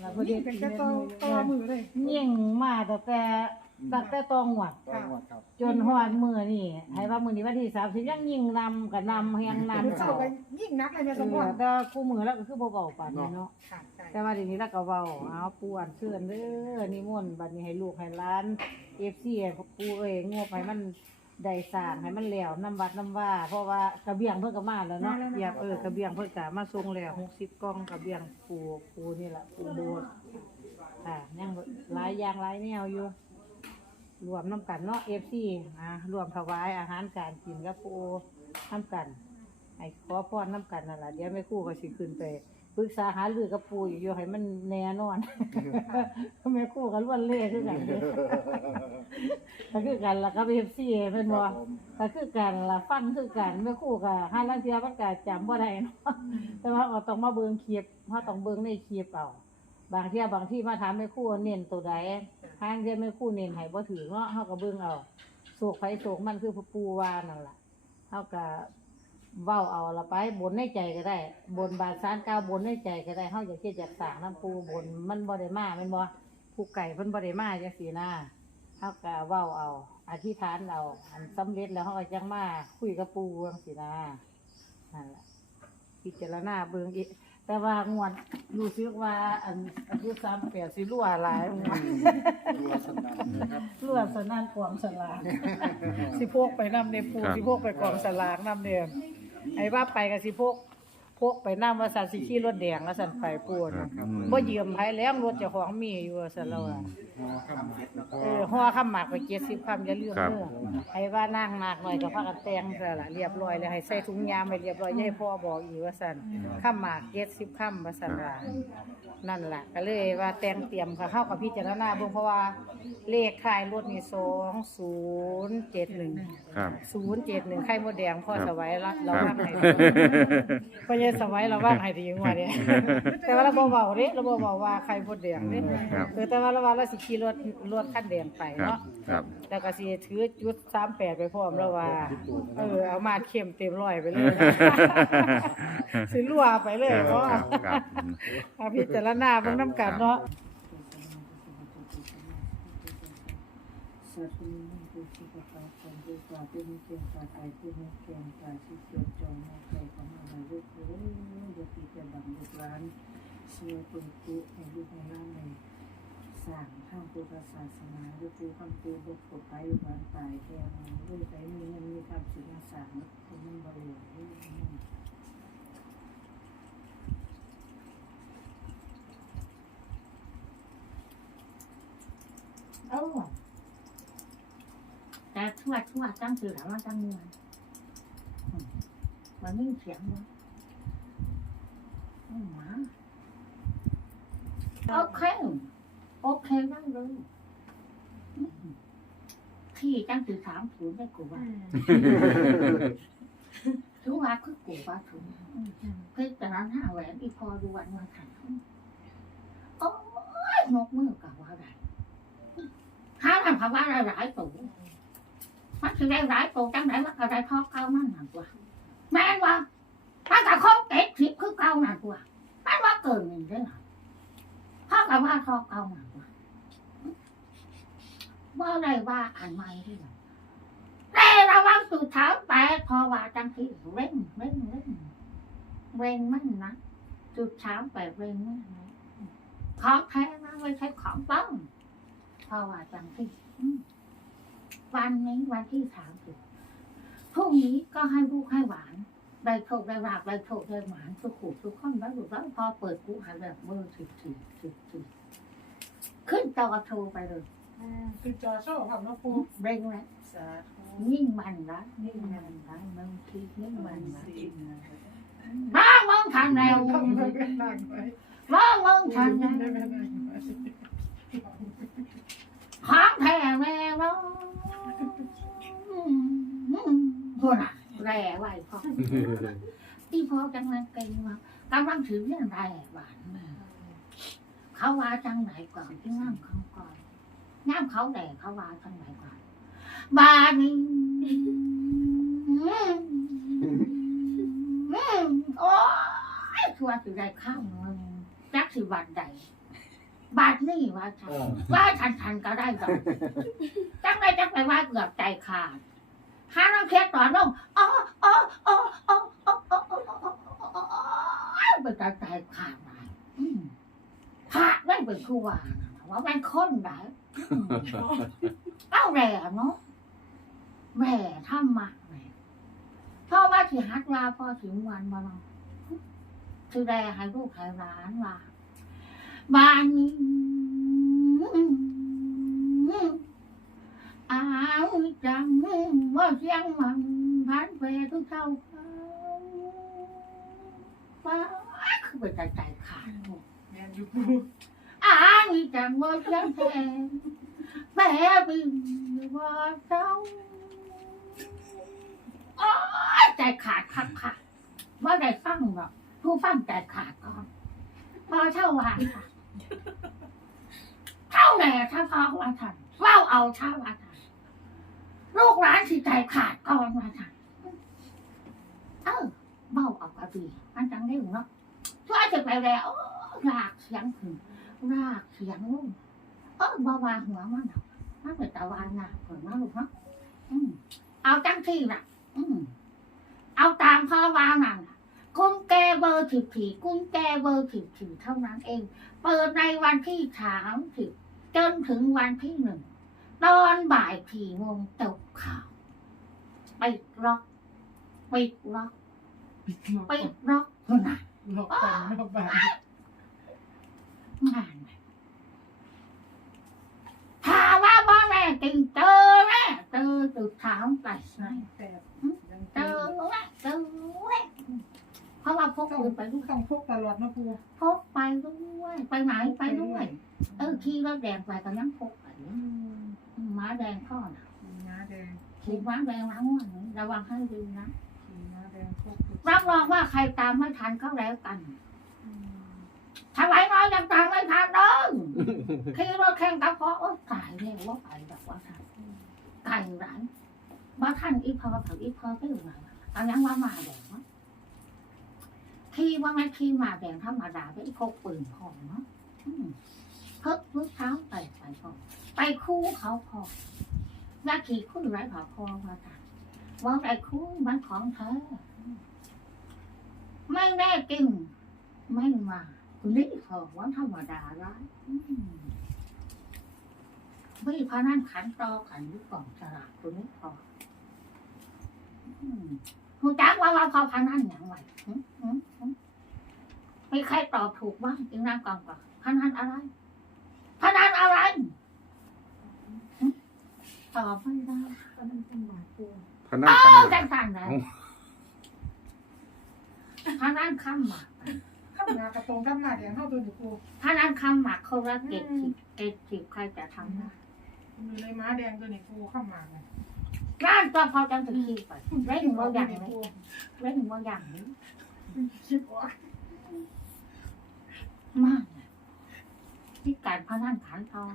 แล้วพอดีเป็นกระโตโตมือเลยยิ่งมาแต่แต่ตั้งแต่ตองหวด ต้องงวดครับจนฮอดมื้อนี่ให้ว่ามื้อนี้วันที่30ยังยิ่งนำก็นำแฮงนำมือเช้าไปยิ่งนักเลยแม่สมพรแต่คู่มือแล้วก็คือบ่เว้าปานนี้เนาะ ค่ะใช่แต่ว่าทีนี้เราก็เว้าเอาปูอันเชิญเด้อนิมนต์บัดนี้ให้ลูกให้หลาน FC ให้ปูเอ้ยงบให้มัน ได้สร้างให้มันแล้วน้ำวัดน้ำว่า เพราะว่ากระเบียงเพิ่นก็มาแล้วเนาะอยากเออกระเบียงเพิ่นก็มาส่งแล้ว60กล่องกระเบียงปูปูนี่ล่ะปูโบสถ์ค่ะยังหลายอย่างหลายแนวอยู่ รวมน้ำกันเนาะ FC อ่ารวมถวายอาหารการกินกับปูน้ำกันให้ขอพรน้ำกันนั่นล่ะเดี๋ยวแม่ครู่ก็สิขึ้นไป ปรึกษาหารือกับปูอยู่ๆให้มันแน่นอน แม่ครู่ก็ล้วนเล่คือกันเด้ก็คือกันล่ะกับเอฟซีเพิ่นคบ่รับผมก็คือกันล่ะฟังคือกันแม่ครู่ก็ห้าลางเทียมันก็จำบ่ได้เนาะแต่ว่าเราต้องมาเบิ่งคลิปเฮาต้องเบิ่งในคลิปเอาบางเที่ยบางที่มาถามแม่ครู่ว่าเน้นตัวใดทางเที่ยแม่ครู่เน้นให้บ่ถือเนาะเฮาก็เบิ่งเอาโศกไผโศกมันคือผู้ปูว่านั่นล่ะเฮาก็ เว้าเอาละไปบนในใจก็ได้ บนบาดสารกล่าวบนในใจก็ได้เฮาอยากเฮ็ดอยากสร้างน้ำปูบนมันบ่ได้มาแม่นบ่ผู้ไก่เพิ่นบ่ได้มาจังซี่นะเขาก็เว้าเอา อธิษฐานเอาอันสำเร็จแล้วเขาก็จังมาคุยกับปู่จังสินะนั่นแหละพิจารณาเบิ่งอีกแต่ว่างวดรู้สึกว่าอันอายุสามแปดสิรั่วหลายงวดรัวสนั่นนะครับ รั่วสนั่นกวางสลากสิพกไปนำในปูครับ สิพกไปกองสลากนำเด้อ ไอ้ว่าไปกับสิพก พกไปนำว่าสันสิขี่รถแดงแล้วสันไปปูนครับอืมบ่ยืมไผแล้วรถเจ้าของมีอยู่ว่าซั่นแล้วว่าหอข้ามเม็ดแล้วก็เออห่อข้าวหมากไปเจ็ดสิบคำอย่าลืมครับเด้อให้ว่านั่งหนักหน่อยก็พากันแต่งซะละเรียบร้อยแล้วให้ใส่ถุงยางไปเรียบร้อยอย่าให้พ่อบอกอีกว่าสั่นข้าวหมากเจ็ดสิบคำว่าสั่นว่านั่นแหละก็เลยว่าแต่งเตรียมค่ะเข้ากับพิจารณาเบิ่งเพราะว่าเลขขายรถนี่สองศูนย์เจ็ดหนึ่งครับศูนย์เจ็ดหนึ่งไข่มดแดงพ่อครับสวัยละเราครับว่างให้พ่อใหญ่สวัยเราว่างให้ดีกว่าเนี่ยแต่ว่าเราบ่เบาเด้เราบ่เบาว่าไข่มดแดงเด้ครับเออแต่ว่าเราว่าเราสิขี่รถรถคันแดงไปครับเนาะครับแล้วก็สิถือจุด38ไปพร้อมแล้วว่าเออเอามาเข้มเต็มร้อยไปเลยสิรั่วไปเลยคเพราะรับครับอืมเอาพิจารณาเบิ่งนํกันเนาะ สัตว์มีมันคือสุขภาพของผู้กาผู้มีเกียรติกาไอผู้มีเกียรติกาที่เกิดจงมาใครเข้ามาลูกเอ้ยอย่าตีแต่บังลูกหลานเชื่อตุตุให้ลูกให้หล้านในสร้างทางพุทธศาสนาด้วยผู้คำตูบกฎไปวันตายแค่มันด้วยไปมีเงินมีคำสิ่งสามคนมันบริวารเอ้า แต่ทั่วทั่วตั้งสื่อหาว่าตั้งมวนอืมมันไม่มีเสียงเลยอืมหมาโอเคโอเคนั่งเลยอืมที่ตั้งสื่อสามศูนย์ได้กูว่าถือว่าคือกูว่าถึงเพื่อแต่นั้นห้าแหวนอีพอดูวันวันขันโอ้ยนกมือกับว่าอะไรห้าทำคำว่าอะไรหลายตัว มันสิได้หลายตัวจังไหนมันก็ได้พอเก่ามันหนักกว่าแม่นว่าถ้าแต่เขาเก็บทิพคือเก่าหนักกว่าแม่นว่าเกินหนึ่งได้หรอพ่อกับว่าทอเก่าหนักกว่าว่าได้ว่าอ่านไม่ที่ไหนแต่ระวังสุดเท้าแตกพอว่าจังที่เร่งเร่งเร่งเร่งมันนะสุดเท้าแตกเร่งมันนะของแท้นะไม่ใช่ของปลอมพอว่าจังที่อื วันนี้วันที่สามสิบพรุ่งนี้ก็ให้ลูกให้หวานได้โชคได้ราบได้โชคได้หวานสุขุทุกคนแล้วหลุดแล้วพอเปิดกูหาแบบมือถือถือถือถือขึ้นจอโชว์ไปเลยคือจอโชว์ครับน้องปูเร่งแล้วสาธุยิ่งมันนะยิ่งมันนะมึงคิดยิ่งมันนะบ้ามึงทางแนวต้องมาเป็นนางไว้บ้ามึงทางแนได้วเป็นนางไว้ของแท้แม่เนาะ หัวหน้าแร่ไหวพ่อที่พ่อจังเลยเก่งมากกำลังถือเรื่องแร่หวานมาเขาว่าจังไหนก่อนที่น้ำเขาก่อนน้ำเขาแดงเขาว่าจังไหนก่อนบานี้โอ้ยชัวร์ถือได้ข้าวหนึ่งจักสิบันใด บาทนี่ว่าฉันเออว่าทันทันก็ได้ดอกจังได้จังไปว่าเกือบใจขาดหาน้ำเค็ดต่อน้องอ๋ออ๋ออ๋ออ๋ออ๋ออ๋ออ๋ออ๋อเป็นใจใจขาดไปอืมพระไม่เป็นครูว่านะว่ามันคนได้อืมเอาแหล่เนาะแหล่ทำมาแหล่พ่อว่าสิฮักลาพ่อถึงวันบ่เนาะคือแลให้ลูกให้ร้านว่า บ้านอ้าวจังว่าเสียงมันพันไปทุกเท่าเขาว้าคือเป็นใจใจขาดแม่นอยู่ปูอ้าวจังว่าเสียงแทนแม่บินว่าเจ้าโอ้ใจขาดคักค่ะว่าได้ฟังหรอกผู้ฟังใจขาดก่อนพอเช่าว่าค่ะ เท่าแหน่ถ้าพ่อว่าทันเฝ้าเอาเท่าว่าทันลูกหลานสิใจขาดก่อนว่าทันเออเมาเอากระดีมันจังได้เนาะช่วยจะไปแล้วรากเสียงขึ้นรากเสียงลุ่มเออบ่าวาหัวมันนาะมันเป็นตะวันนะเผินมาลูกเนาะเอาจังที่น่ะ อืมเอาตามพ่อวางนั่น น่ะกุญแจเบอร์สิบสี่กุญแจเบอร์สิบสี่เท่านั้นเอง เปิดในวันที่สามสิบจนถึงวันที่หนึ่งตอนบ่ายสี่โมงจบข่าวปิดล็อกปิดล็อกปิดล็อกคนน่ะหลอกกันนอกบ้านงานไหนถามว่าบ้านแม่กินเจอแม่เจอตึกถามไปไหนแต่ยังเจอแม่เจอแม่ เพราะว่าพกต้องปืนไปด้วยต้องพกตลอดนะปูพกไปด้วย ไปไหนไปด้วย เออขี่รถแดงไปก็ยังพกไปอืมม้าแดงพ่อน่ะขี่ม้าแดงขี่ม้าแดงล้างวันนี้ระวังให้ดีนะขี่ม้าแดงพกรับรองว่าใครตามไม่ทันก็แล้วกันอืมทำไมน้อยยังตามไม่ทันเด้อขี่รถแข่งกับพ่อโอ้ตายแล้วว่าไปแบบว่าทันไก่ร้านว่าท่านอีพอถึงอีพอก็อยู่ไหนตอนยังว่ามาแดงเนาะ ขี่ว่าไม่ขี่มาแดงธรรมดาไปพกปืนพอเนาะเพิ่มลูกเท้าไปไปพอไปคู่เขาพออยาขี่คู่ไรเขาพอมาจ้ะว่าไอ้คู่มันของเธอ ไม่แน่จริง ไม่มานี่เถอว่าธรรมดาละอืมไม่พานั่นขันต่อขันยุกล่องสลากตัวนี้พออืมคุณจักว่าว่าพอพานั่นอย่างไร มีใครตอบถูกบ้างจึงนั่งกองก่อนพานันอะไรพานันอะไรหึตอบไม่ได้ก็นั่นเป็นหมาปูพนันอ้ากันวเลยจังสันเลยพานันคำหมากข้ามากระตรงข้ามมาแดงเข้าตัวนี่ปูพานันคำหมากคนละเกตสิบเกตสิบใครจะทำได้มีในม้าแดงตัวนี่ปูข้ามมาเลยร้านก็พอจังถึงที่ไปเร่งว่าอย่างนี้เร่งว่าอย่างนี้คิดว่า มากนี่การพนันขันทอง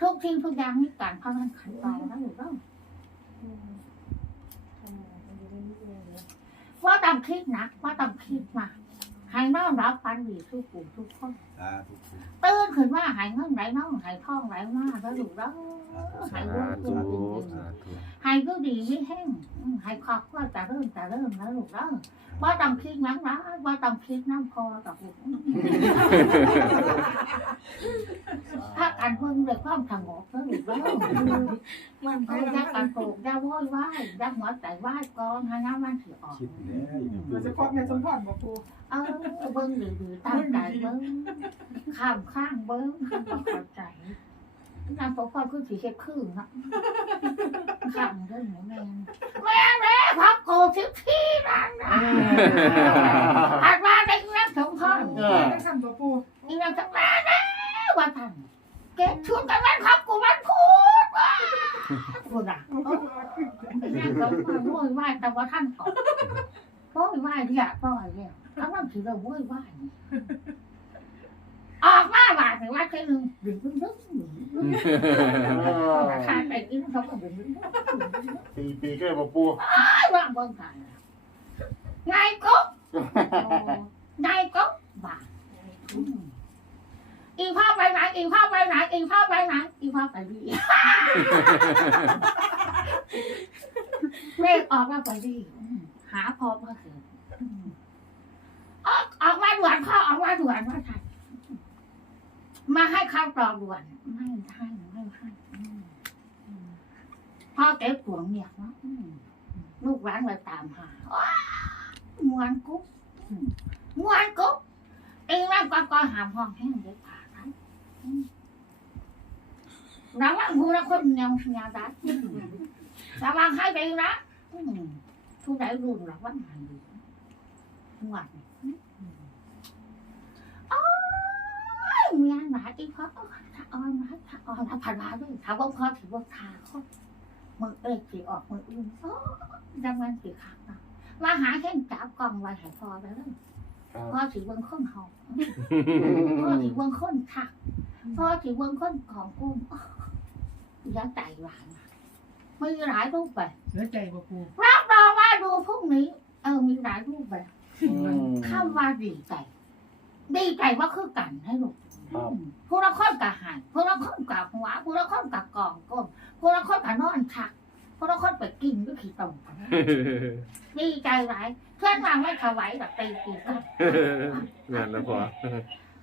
ทุกทิ้งทุกอย่างนี่การพนันขันทองนะหนูต้องอืมทำไมมันอยู่ในนี้เองเลยว่าต้องคิดนะว่าต้องคิดมา ห้น้องรับฟันดีทุกผู้ทุกคนสาธุตื่นขึ้นมาให้เงินไหลน้องให้ทองไหลมาแล้วหนูแล้วให้สาลูกธุดีดีสาธุให้ก็ดีไม่แห้งอืมให้ครอบครัวจะเริ่มจะเริ่มแล้วลูกแล้วว่าต้องคิดนักนะว่าต้องคิดน้ำคอกับลูกถ้าการเพิ่งเลยความสงบแล้วลูกแล้ว มันเออยักการปลูกยักโวยว้ยักหัวใจไหว้ก่อนห้น้ำมันถือออกคิดแล้วมันจะพอดในสมพรบอกปูเออเบิ้งดีๆตั้งใจเบิ้งข้ามข้างเบิ้งต้องเข้าใจนางปกครองคือสีเช็ดครึ่งนะข้ามเรื่องหนูแม่แม่แม่พักโกทิพี่นั่นะผ่านมาได้นักสมพรได้คำตัวปูนี่นักสมพรนะว่าท่านเก็บชุดกันวันพักกูวันพูดว่า พูดอะนั่งก็มาโวยวาแต่ว่าท่านตอบโวยวายเนี่ยก็อะไรเนี่ยแล้วนั่งถือเราโวยวายออกมาบาถึงว่าแค่หนึ่งดึงดึงดึงดึงดึงทานไปกินเขาก็ดึงดึงดึงปีปีก็เลยบอกปูว่างเบิ่งทานไงก็ไงก็บา อีพ่อไปไหนอีพ่อไปไหนอีพ่อไปไหนอีพ่อไปดีเลขออกแล้วไปดีอืมหาพอมาเถอะอืมออกออกมาด่วนพ่อออกมาด่วนมาทันมาให้คำตอบด่วน ไม่ให้ไม่ให้อืมอืมพ่อเก็บตัวเงียบนะอืมลูกร้านมาตามหาว้ามวนกุ๊บอืมมวนกุ๊บเองนั่งก็ก็หามห้องแห้งเลยผ่าครับอืม ระวังหูระคนเงาเงาดัดอืมระวังให้ดีนะอืมทุกได้รุ่นระวังให้ดีมวนอืมโอ้ยเมียหนาอีพ่อถ้าอ่อนนะถ้าอ่อนถ้าผ่านมาด้วยถ้าว่าพ่อถือว่าทาเขามือเอ้ยสีออกมืออื่นโอ้ดังนั้นสีขาดนะมาหาแค่จับกล่องไว้ให้พอแล้วครับพ่อถือเบิ้งคนเฮาพ่อถือเบิ้งคนทัก พ่อถือเบิ้งคนของกุ้งอยังใจหวานนะมีหลายรูปแบบเสียใจบ่ปูรับรองว่าดูพรุ่งนี้ เออมีหลายรูปแบบอืมข้ามว่าดีใจ ดีใจว่าคือกันให้ลูกครับผู้ละคนกับหายผู้ละคนกับหัวผู้ละคนกับกองก้นผู้ละคนกับนอนทักผู้ละคนไปกินก็ขี่ตรงกันดีใจหลายเพื่อนมาไม่ถวายแบบตีปีกันงานแล้วพอ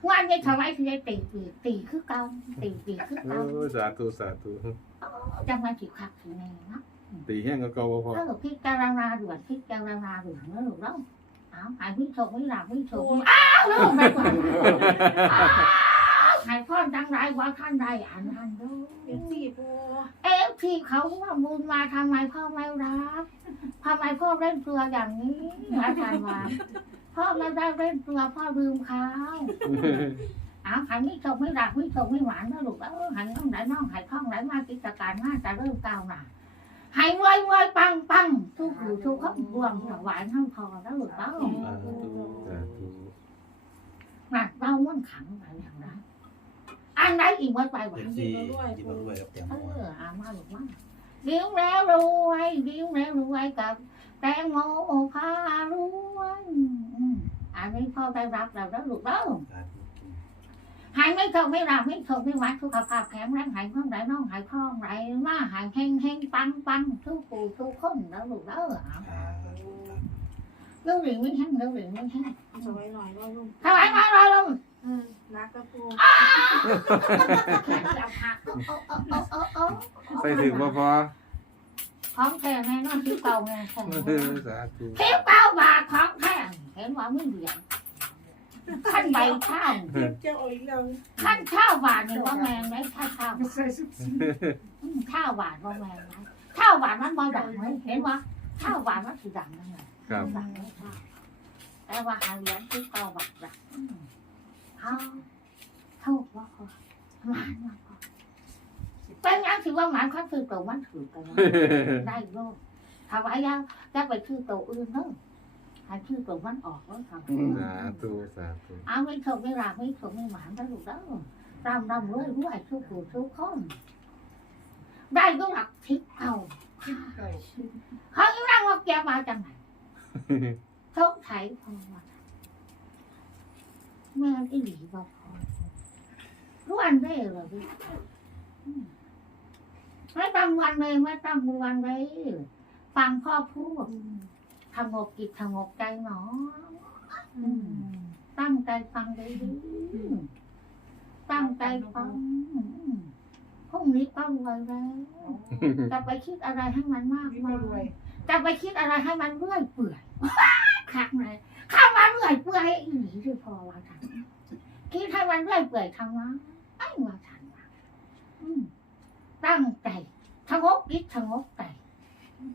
วันนี้ถวายคือได้ตีปีตีคือเก่าตีปีคือโอ้เก่าสาธุสาธุจังมาถือคักถือแน่นะตีแห้งก็เก่าบ่พอเออพิจารณาด่วนพิจารณาด่วนแล้วลูกแล้วเอาหายวิโชควิหลักวิโชคอ้าวลูกไปก่อนอ้าวหายพ่อจังไรว่าท่านใดอ่านทันดูเป็นสี่ปูเอฟที่เขาว่าบุญมาทำไมพ่อไม่รับทำไมพ่อเล่นตัวอย่างนี้อาจารย์ว่า พ่อไม่ได้เล่นตัวพ่อลืมเขาเอาหายไม่ชมไม่รักไม่ชมไม่หวานนะลูกเออหายน้องไหนน้องหายท่องไหนมากิจการมาจะเริ่มก้าวหน้าหายรวยรวยปังปังทุกอยู่ทุกข์รวมถวายทั้งพอแล้วลูกเต้าสาธุสาธุหนักเต้ามันขังไปอย่างนั้นอันไหนอีกวัดไปหวานที่ที่มาด้วยกับเตียงเออเอามาลูกมาเดี๋ยวแล้วรวยเดี๋ยวแล้วรวยกับ แตงโมพารวยอืมอันนี้พ่อได้รับแล้วแล้วลูกเด้อหายไม่เท่าไม่รับไม่เท่าไม่หวัดสุขภาพแข็งแรงหายความไหลน้องหายท้องไหลมาหายเฮงเฮงปังปังทุกปู่ทุกคนแล้วลูกเด้อเอาเรื่องหลิงไม่แห้งเรื่องหลิงไม่แห้งสวยหน่อยว่าลูกถวายมาเลยลุงเออรักกับปูแขนจับหักโอ้โอ้โอ้โอ้โอ้ใส่ถึงบ่พอ ของแท้แน่นอนที่เก่าแน่แท้สาธุเที่ยวเก้าบาทของแท้เห็นว่าไม่เหรียญขั้นใบข้าวเทียบเจ้าอีกแล้วขั้นข้าวบาทนี่ว่าแมงไหมข้าวข้าวใส่สุดอืมข้าวบาทว่าแมงไหมข้าวบาทมันบ่ดังไหมเห็นว่าข้าวบาทมันถือดังนั่นแหละครับดังไม่ข้าวแต่ว่าหาเหรียญที่เก้าบาทดังอืมเขาเท่าว่าเขาหมานว่าเขา เป็นยังถือว่าหมานเขาถือตัวมันถือกันนะได้โลกถวายยังจะไปชื่อตัวอื่นเนอะให้ชื่อตัวมันออกแล้วทำสาธุสาธุเอาไม่ถกไม่รักไม่ถกไม่หวานได้ลูกเด้อรำรำรวยรวยทุกผู้ทุกคนได้ก็หลักทิพย์เอาเขาอีร่างว่าแกมาจากไหนทกไถพอมาแม่อีหลีบอกพอรู้อันได้เหรอพี่อืม ไม่ต้องวันเลยไม่ต้องวันเลยฟังพ่อพูดทำงบจิตทำงบใจหนอตั้งใจฟังดีๆตั้งใจฟังพรุ่งนี้ก็รวยแล้วจะไปคิดอะไรให้มันมากมายจะไปคิดอะไรให้มันเรื่อยเปื่อยคักเลยข้ามาเรื่อยเปื่อยอีหลีที่พอว่าทันคิดให้มันเรื่อยเปื่อยทำมาไอ้ว่าทันว่าอืม ตั้งใจทงบคิดทงบใจ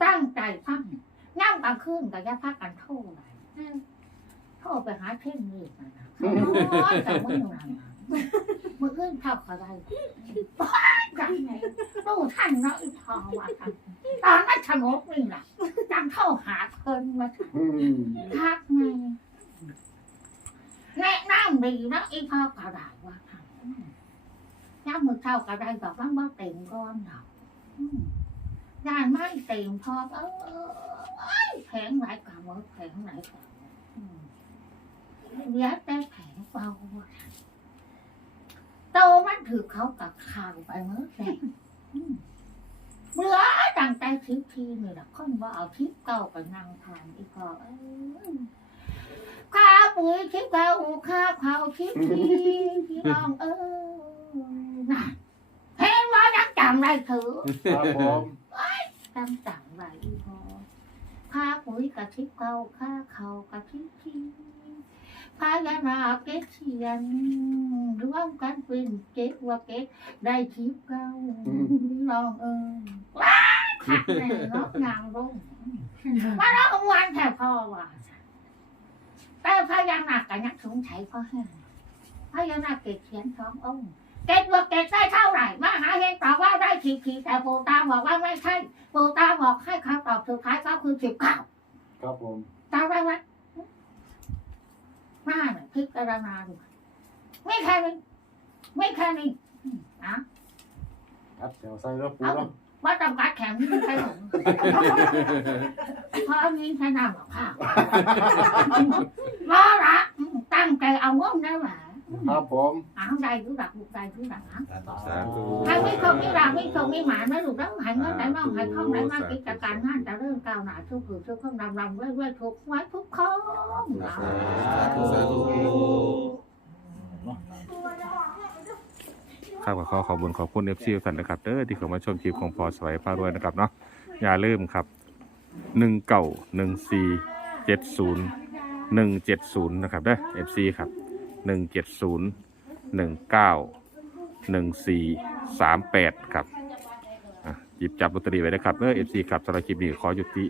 ตั้งใจฟังย่างกลางคืนกับยาพักกันโทษเลยโทรไปหาเท่งนี่นะนะเขาแต่มึงนั่นน่ะมึงเอื้นเท่าอะไรจังไงตู้ท่านเนาะอีพอว่าทันตอนนั้นสงบนี่แหละจังเข้าหาเพิ่นมาทันอืมทักไงแนะนำดีนะอีพอกระดาษว่าทั นย่ามือเท่ากระไดบอกว่าบ่เต็มก้อนดอกอืมยานไม่เต็มพอเออแผงไหนกะมือแผงไหนกะมืออืมยัดได้แผงเบาโตมันถือเขากับข่าวไปเมื่อแรงอืมเบื่อตั้งใจทิพทีนี่แหละคนว่าเอาทิพเก่าไปนั่งทานอีกพอเอ้ยข้าปุ๋ยทิพเก่าข้าเขาทิพทีพี่น้องเออ น่ะเห็นว่ายังจำได้ถือครับผมจำจังไรอีพอข้าปุ๋ยกะทิเก่าข้าเขากะทิทีพายานาเก็ดเทียนร่วมกันเป็นเก็ดว่าเก็ดได้ทิพเก่าพี่น้องเออว้าขัดแน่เนาะนางรุ่งมาแล้ววันแถวพ่อว่าแต่พญานาคกันยักสงสัยก็แห้งพญานาคเกศเขียนสององค์ เกศว่าเกศได้เท่าไหร่มาหาเฮงตอบว่าได้สิบสี่แต่ปู่ตาบอกว่าไม่ใช่ปู่ตาบอกให้คำตอบสุดท้ายก็คือสิบเก้าครับผมตามได้ไหมมาเนี่ยพิจารณาดูไม่แค่นี้ไม่แค่นี้อืมนะครับเดี๋ยวใส่แล้วปูเอาเนาะว่าจำกัดแข็งไม่ใช่หรอกเพราะอันนี้ใช้น้ำหรอกค่ะรอละอืมตั้งใจเอาเงินได้หรอ ครับผมเอาใจรู้ดักลูกใจรู้ดักนะสาธุใครไม่ชมไม่รักไม่ชมไม่หมายไม่รู้แล้วหายเงินไหนน้องหายท่องไหนมากิจการงานจะเริ่มก้าวหน้าทุกข์ทุกข์ข้องดำดำเรื่อยเรื่อยทุกไว้ทุกข้องสาธุสาธุครับก็ขอขอบคุณขอบคุณเอฟซีทุกท่านนะครับเด้อที่เข้ามาชมคลิปของพอสวัยพารวยนะครับเนาะอย่าลืมครับหนึ่งเก้าหนึ่งสี่เจ็ดศูนย์หนึ่งเจ็ดศูนย์นะครับเด้อเอฟซีครับ หนึ่งเจ็ดศูนย์หนึ่งเก้าหนึ่งสี่สามแปดครับหยิบจับลอตเตอรี่ไว้นะครับเมื่อเอฟซีครับสำหรับคลิปนี้ขอหยุดที่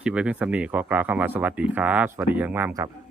คลิปไว้เพียงสำนีขอกล่าวคำว่าสวัสดีครับ สวัสดียังมามครับ